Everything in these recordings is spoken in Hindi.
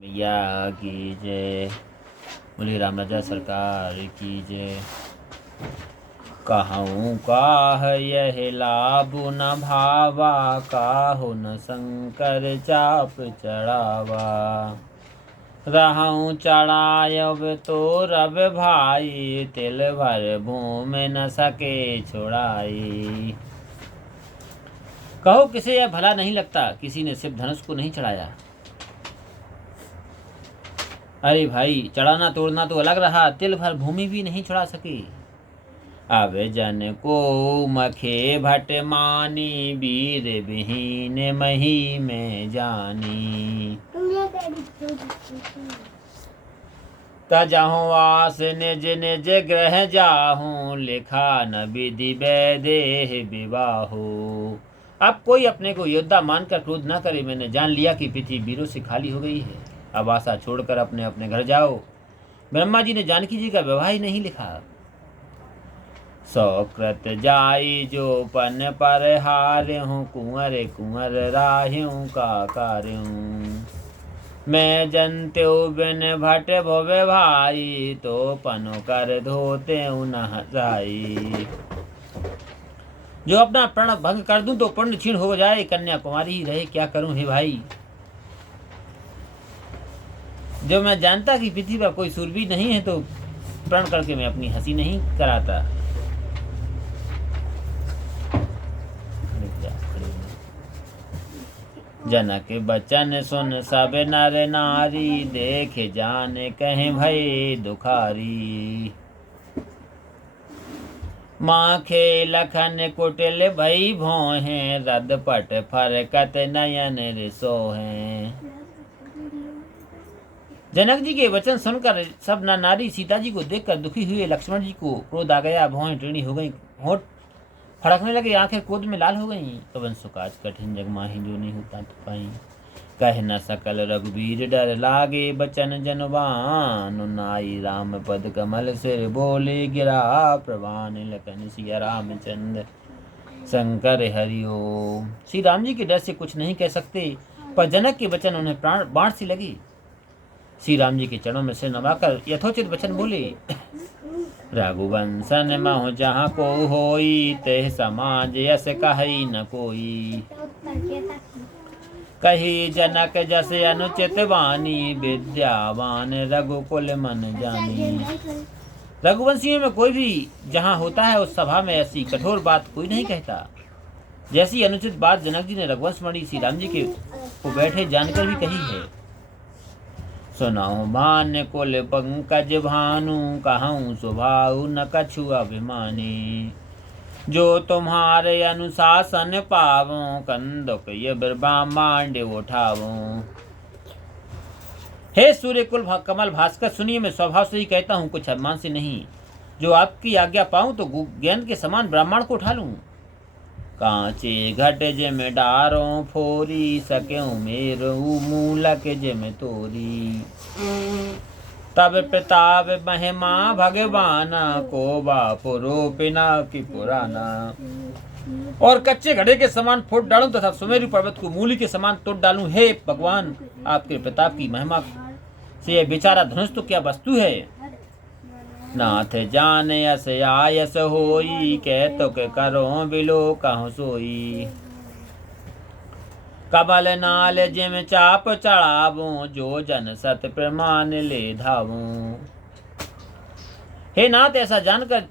भैया की जय। बोली राम राजा सरकार की जय। कहूँ काह यह लाभ न भावा, काहु न शंकर चाप चढ़ावा। रहूँ चढ़ायब तो रब भाई, तिल भर भूमि न सके छुड़ाई। कहो किसे यह भला नहीं लगता, किसी ने शिव धनुष को नहीं चढ़ाया। अरे भाई, चढ़ाना तोड़ना तो अलग रहा, तिल भर भूमि भी नहीं छुड़ा सके। अब जन को मखे भट मानी, वीर विहीन मही में जानी। तजहु वास निज निज ग्रह जाहूं, लिखा न विधि वैदेह विवाहो। अब कोई अपने को योद्धा मानकर क्रोध न करे। मैंने जान लिया कि पृथ्वी वीरों से खाली हो गई है। अब आशा छोड़कर अपने अपने घर जाओ। ब्रह्मा जी ने जानकी जी का विवाह ही नहीं लिखा। सौकृत जाई जो पन पर हार्यूं, कुंवर कुंवर राह्यूं का कार्यूं। मैं जनत्यो बिन भट भोवे भाई, तो पनो कर धोते न जाई। जो अपना प्रण भंग कर दूं तो पुण्य क्षीण हो जाए, कन्याकुमारी ही रहे क्या करूं हे भाई। जो मैं जानता कि पृथ्वी पर कोई सूरवीर नहीं है, तो प्रण करके मैं अपनी हंसी नहीं कराता। जनक बचन सुन सब नर नारी, देखे जाने कहें भय दुखारी। माखे लखन कुटिल भई भोहें, रद पट फरकत नयन रिसोहें। जनक जी के वचन सुनकर सब नर नारी सीता जी को देखकर दुखी हुए। लक्ष्मण जी को क्रोध आ गया, भौहें टेढ़ी हो गई, होंठ फड़कने लगे, आंखें क्रोध में लाल हो गईं। कवन सुकाज कठिन जग माही, जो नहीं होता तो पाई। कह न सकल रघुवीर डर लागे, बचन जनवान नाई। राम पद कमल सिर बोले, गिरा प्रवान लखन सिया रामचंद्र शंकर हरिओम। श्री राम जी के डर से कुछ नहीं कह सकते, पर जनक के वचन उन्हें प्राण बाण सी लगी। श्री राम जी के चरणों में सिर नवाकर यथोचित वचन बोले। रघुवंशन महु जहाँ को होई, तेह समाज यस कही न कोई। कही जनक जस अनुचित वाणी, विद्यावान रघुकुल मन जानी। रघुवंशियों में कोई भी जहाँ होता है, उस सभा में ऐसी कठोर बात कोई नहीं कहता। जैसी अनुचित बात जनक जी ने रघुवंश मणि श्री राम जी के को बैठे जानकर भी कही है। सुनाऊं भान्य कुल पंकज भानु, कहूँ स्वभाव न कछु अभिमानी। जो तुम्हारे अनुशासन पावों, कंदुक ये ब्रह्मांड उठावों। हे सूर्य कुल कमल भास्कर, सुनिए मैं स्वभाव से ही कहता हूँ, कुछ अभिमान से नहीं। जो आपकी आज्ञा पाऊं तो ज्ञान के समान ब्राह्मण को उठा लूं। कांचे घट जिम डारों फोरी, सक्यों मेरो मूलक जिम तोरी। तब प्रताप महिमा भगवाना, को बापुरो पिना की पुराना। और कच्चे घड़े के समान फूट डालूं तथा सुमेरु पर्वत को मूली के समान तोड़ डालूं। हे भगवान, आपके प्रताप की महिमा से यह बेचारा धनुष तो क्या वस्तु है। नाथ जान यस आयस होई, कह तो के करो बिलो कहूँ सोई। कमल नाल जिम चाप चढ़ावूं, जो जन सत प्रमाण ले धावूं। हे नाथ, ऐसा जानकर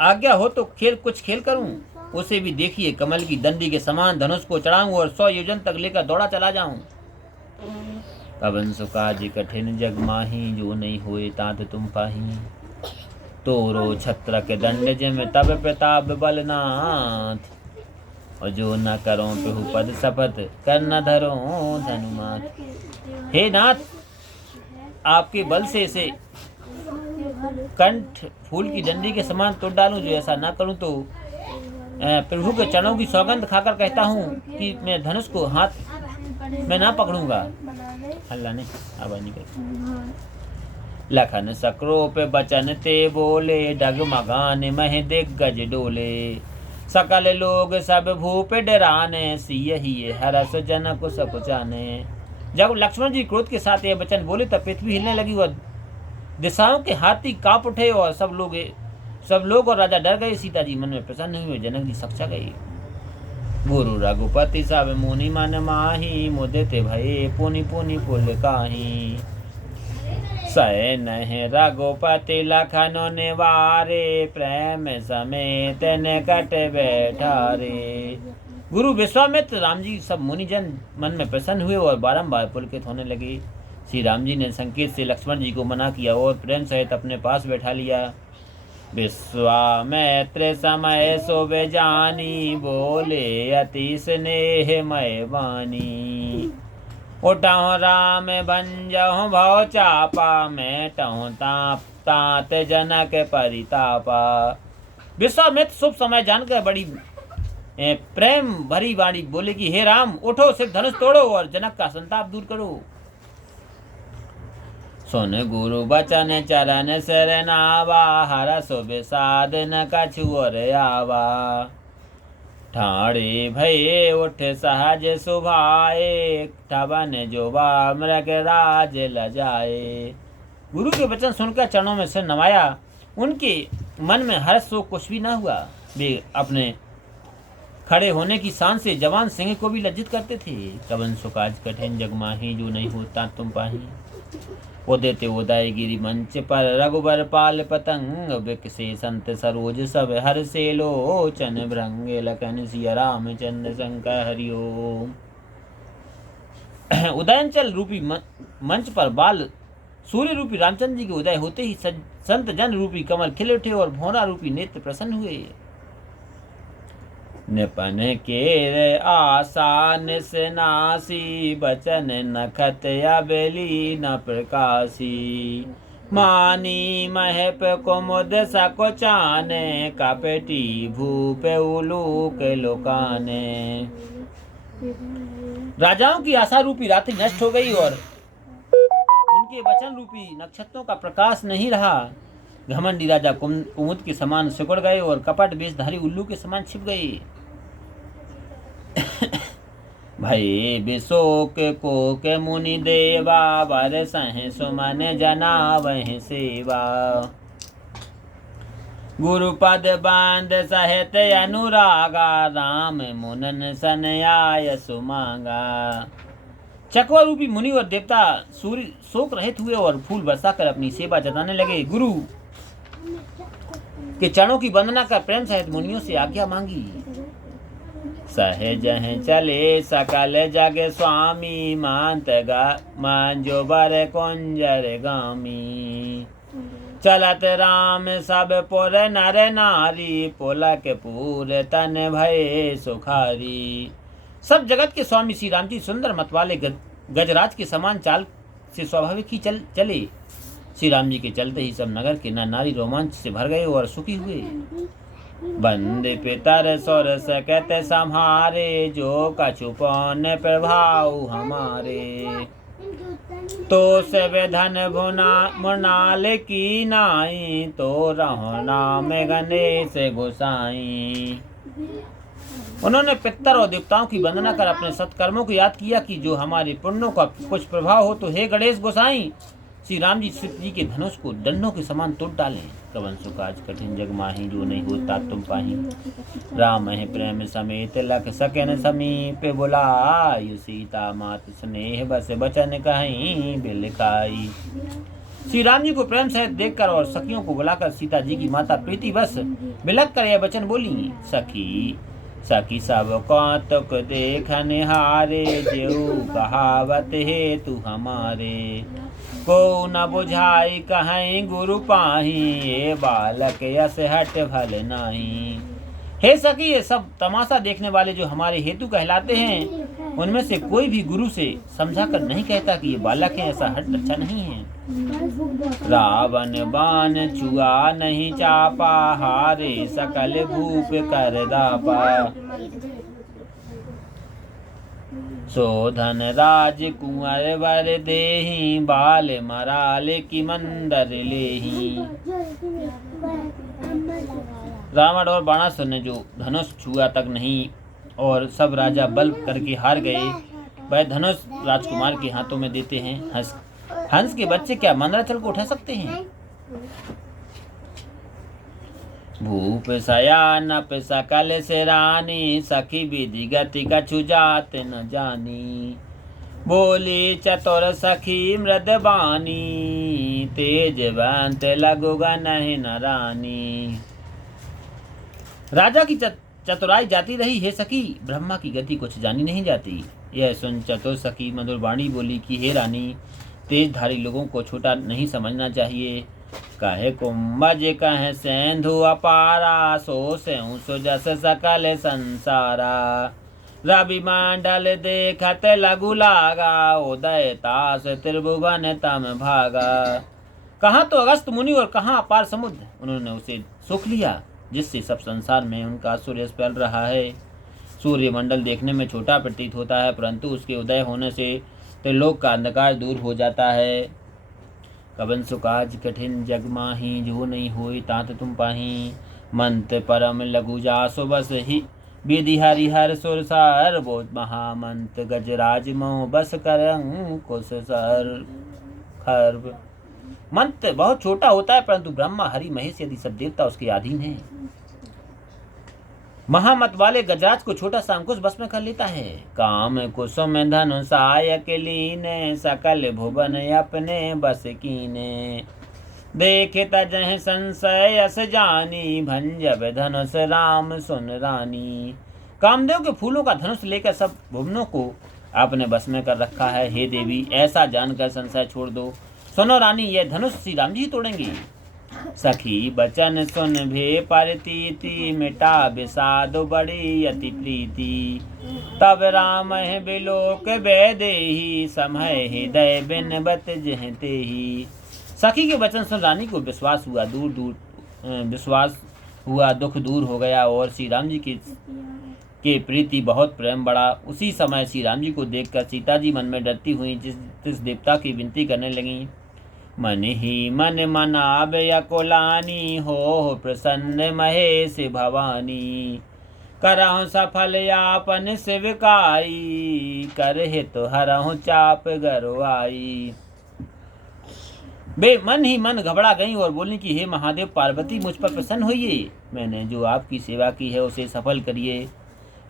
आज्ञा हो तो कुछ खेल करूं। उसे भी देखिए, कमल की डंडी के समान धनुष को चढ़ाऊं और 100 योजन तक लेकर दौड़ा चला जाऊं। कवन सुकाज कठिन जग माही, जो नहीं होए तात तुम पाही। तोरो छत्र के दंड जिम तब प्रताप बलनाथ, और जो न करो प्रभु पद शपथ, कर न धरो धनुमात। हे नाथ, आपके बल से इसे कंठ फूल की डंडी के समान तोड़ डालूं। जो ऐसा ना करूं तो प्रभु के चरणों की सौगंध खाकर कहता हूं कि मैं धनुष को हाथ में ना पकड़ूंगा। अल्लाह ने आवाज निकल। लखन सक्रो पे बचन ते बोले, डगमगाने मह दिग्गज डोले। सकल लोग सब भूप डराने, सियहि हरस जनक सकुचाने। जब लक्ष्मण जी क्रोध के साथ यह वचन बोले तब पृथ्वी हिलने लगी और दिशाओं के हाथी कांप उठे और सब लोग और राजा डर गए। सीता जी मन में प्रसन्न हुए, जनक जी सक्षा गए। गुरु रघुपति सब मुनि मन माही, मुदित भये पुनि पुनि पुल काही। सह नह रघुपति लखन निवारे, प्रेम समेत निकट बैठारे। गुरु विश्वामित्र राम जी सब मुनिजन मन में प्रसन्न हुए और बारंबार पुलकित होने लगे। श्री राम जी ने संकेत से लक्ष्मण जी को मना किया और प्रेम सहित अपने पास बैठा लिया। विश्वामित्र समय सोबे जानी, बोले अति स्नेह मय वाणी। उठहु राम भंजहु भव चापा, मेटहु तात जनक परितापा। विश्वामित्र शुभ समय जानकर बड़ी प्रेम भरी वाणी बोले कि हे राम, उठो, सिर्फ धनुष तोड़ो और जनक का संताप दूर करो। सुन गुरु बचन चरण शरणावा, हरसु विषाद न कछु और आवा। ठाणे भये उठ सहज सुभाए, ठवन जोबा मृग राज लजाए। गुरु के वचन सुनकर चरणों में सिर नवाया। उनके मन में हर्ष शोक कुछ भी न हुआ। वे अपने खड़े होने की शान से जवान सिंह को भी लज्जित करते थे। कवन सुकाज कठिन जग माही, जो नहीं होता तुम पाही। उदित उदय गिरि मंच पर, रघुबर पाल पतंग। विकसे संत सरोज सब हर से लोचन, भृंगे लखन सिया रामचंद्र शंकर हरिओम। उदयंचल रूपी मंच पर बाल सूर्य रूपी रामचंद्र जी के उदय होते ही संत जन रूपी कमल खिल उठे और भौरा रूपी नेत्र प्रसन्न हुए। निपन के आशा निसनासी, बचन नखत अबली न प्रकाशी। मानी महप कुमुद सकुचाने, कपटी भूप उलूक लुकाने। राजाओं की आशा रूपी रात्रि नष्ट हो गई और उनके वचन रूपी नक्षत्रों का प्रकाश नहीं रहा। घमंडी राजा कुमुद के समान सिकुड़ गए और कपट वेशधारी उल्लू के समान छिप गए। भई विशोक को के मुनि देवा, बरसहि सुमन जना वहि सेवा। गुरुपद बांध सहित अनुरागा, राम मुनन सन आय सुमांगा। चकवा रूपी मुनि और देवता सूर्य शोक रहित हुए और फूल बरसाकर अपनी सेवा जताने लगे। गुरु के चरणों की वंदना कर प्रेम सहित मुनियों से आज्ञा मांगी। सहज चले सकल जग स्वामी, मान जो बर कुंजर गामी। चलत राम सब पुर नर नारी, पुलक पूर तन भये सुखारी। सब जगत के स्वामी श्री राम जी सुंदर मत वाले गजराज के समान चाल से स्वाभाविक ही चले। श्री राम जी के चलते ही सब नगर के नारी रोमांच से भर गए और सुखी हुए। बंदे पितर सुर सकत संहारे, जो कछु पौन प्रभाव हमारे। तो से धन मुनाल की नाई, तो रहो नाम गणेश गोसाई। उन्होंने पितर और देवताओं की वंदना कर अपने सत्कर्मों को याद किया कि जो हमारे पुण्यों का कुछ प्रभाव हो तो हे गणेश गोसाई, श्री राम जी सीता जी के धनुष को डंडों के समान तोड़ डालें। कवन सुकाज कठिन जग माही, जो नहीं होता तुम पाही। राम है प्रेम समेत लख सकन समीप, बुलायु सीता मात स्नेह बस बचन कहीं बिलखाई। श्री राम जी को प्रेम सहित देखकर और सखियों को बुलाकर सीता जी की माता प्रीति बस बिलख कर यह वचन बोली। सखी सब कौतुक देखन हारे, जेऊ कहावत हे तू हमारे। को न बुझाई कहीं गुरु पाही, ये बालक यस हट भल नाही। हे सखी, ये सब तमाशा देखने वाले जो हमारे हेतु कहलाते हैं, उनमें से कोई भी गुरु से समझाकर नहीं कहता कि ये बालक है, ऐसा हट अच्छा नहीं है। रावण बाण छुआ नहीं चापा, हारे सकल भूप कर दापा। शोधन राज कुंवर वर देही, बाल मराल की मंदर लेही। रावण और बाणासुर ने जो धनुष छुआ तक नहीं और सब राजा बल करके हार गए, वह धनुष राजकुमार के हाथों में देते हैं। हंस के बच्चे क्या मंदराचल को उठा सकते हैं? भूप शयान सकल से रानी, सखी विधि गति कछु जात न जानी। बोली चतुर सखी मृदबानी, तेजवंत लघुगा नहीं न रानी। राजा की चतुराई जाती रही, हे सखी ब्रह्मा की गति कुछ जानी नहीं जाती। यह सुन चतुर सखी मधुर वाणी बोली कि हे रानी, तेजधारी लोगों को छोटा नहीं समझना चाहिए। कहे कुंभज कहे सेंधु अपारा, सो सो जस सकल संसारा। रवि मंडल देखत लघु लागा, उदय तास त्रिभुवन तम भागा। कहाँ तो अगस्त मुनि और कहाँ अपार समुद्र, उन्होंने उसे सुख लिया जिससे सब संसार में उनका सूर्य फैल रहा है। सूर्यमंडल देखने में छोटा प्रतीत होता है, परंतु उसके उदय होने से त्रिलोक का अंधकार दूर हो जाता है। कबन सुकाज कठिन जग माही, जो नहीं होई तात तुम पाही। मंत परम लघु जासो बस ही, विधि हरिहर सुर सर। वो महामंत गजराज मो बस करं कुश सर खर्व। मंत्र बहुत छोटा होता है, परंतु ब्रह्मा हरि महेश यदि सब देवता उसके अधीन हैं। महामत वाले गजराज को छोटा सा अंकुश बस में कर लेता है। काम कुसुम धनुषायक लीने, सकल भुवन अपने बस कीने। देखे तजह संशय यस जानी, भंजब धनुष राम सुन रानी। कामदेव के फूलों का धनुष लेकर सब भुवनों को आपने बस में कर रखा है। हे देवी, ऐसा जानकर संशय छोड़ दो। सुनो रानी, यह धनुष श्री राम जी तोड़ेंगे। सखी बचन सुन भे परतीति, मिटा विषाद बड़ी अति प्रीति। तब राम है बिलोक वैदेही, समय हृदय बिन बत जह तेही। सखी के वचन सुन रानी को विश्वास हुआ, दुख दूर हो गया और श्री राम जी के प्रीति बहुत प्रेम बढ़ा। उसी समय श्री राम जी को देखकर सीता जी मन में डरती हुई जिस देवता की विनती करने लगी। मन ही मन मनाब यकुलानी, हो प्रसन्न महेश भवानी। करहु सफल यापन शिवकाई, करहि तो हरहु चाप गरुआई। वे मन ही मन घबरा गईं और बोली कि हे महादेव पार्वती, मुझ पर प्रसन्न होइए। मैंने जो आपकी सेवा की है उसे सफल करिए।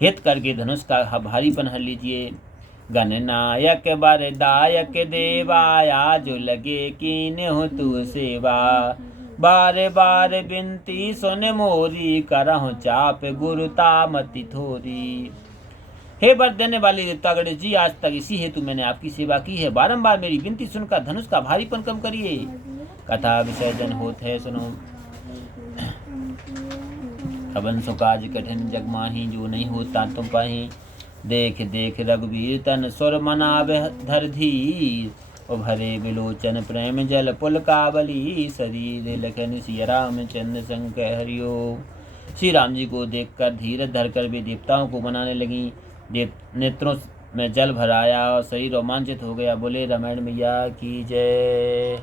हित करके धनुष का भारीपन हर लीजिए। गणनायक बरदायक देवा, जो लगे कीन हो तू सेवा। बार बार बिनती सुन मोरी, करहु चाप गुरुता मति थोरी। हे वर देने वाले देवता गणेश जी, आज तक इसी हेतु मैंने आपकी सेवा की है। बारंबार मेरी विनती सुनकर धनुष का भारीपन कम करिए। कथा विसर्जन होत है सुनो। कबन सुकाज कठिन जग माही, जो नहीं होता तुम पाही। देख देख रघुवीर तन सुर मनावे धर धीर। उभरे विलोचन प्रेम जल पुल काबली। शरीर लखन सिया राम चंद्र शंकर हरियो। श्री राम जी को देखकर धीरज धरकर वे देवताओं को मनाने लगी। नेत्रों में जल भर आया और शरीर रोमांचित हो गया। बोले रामायण मैया की जय।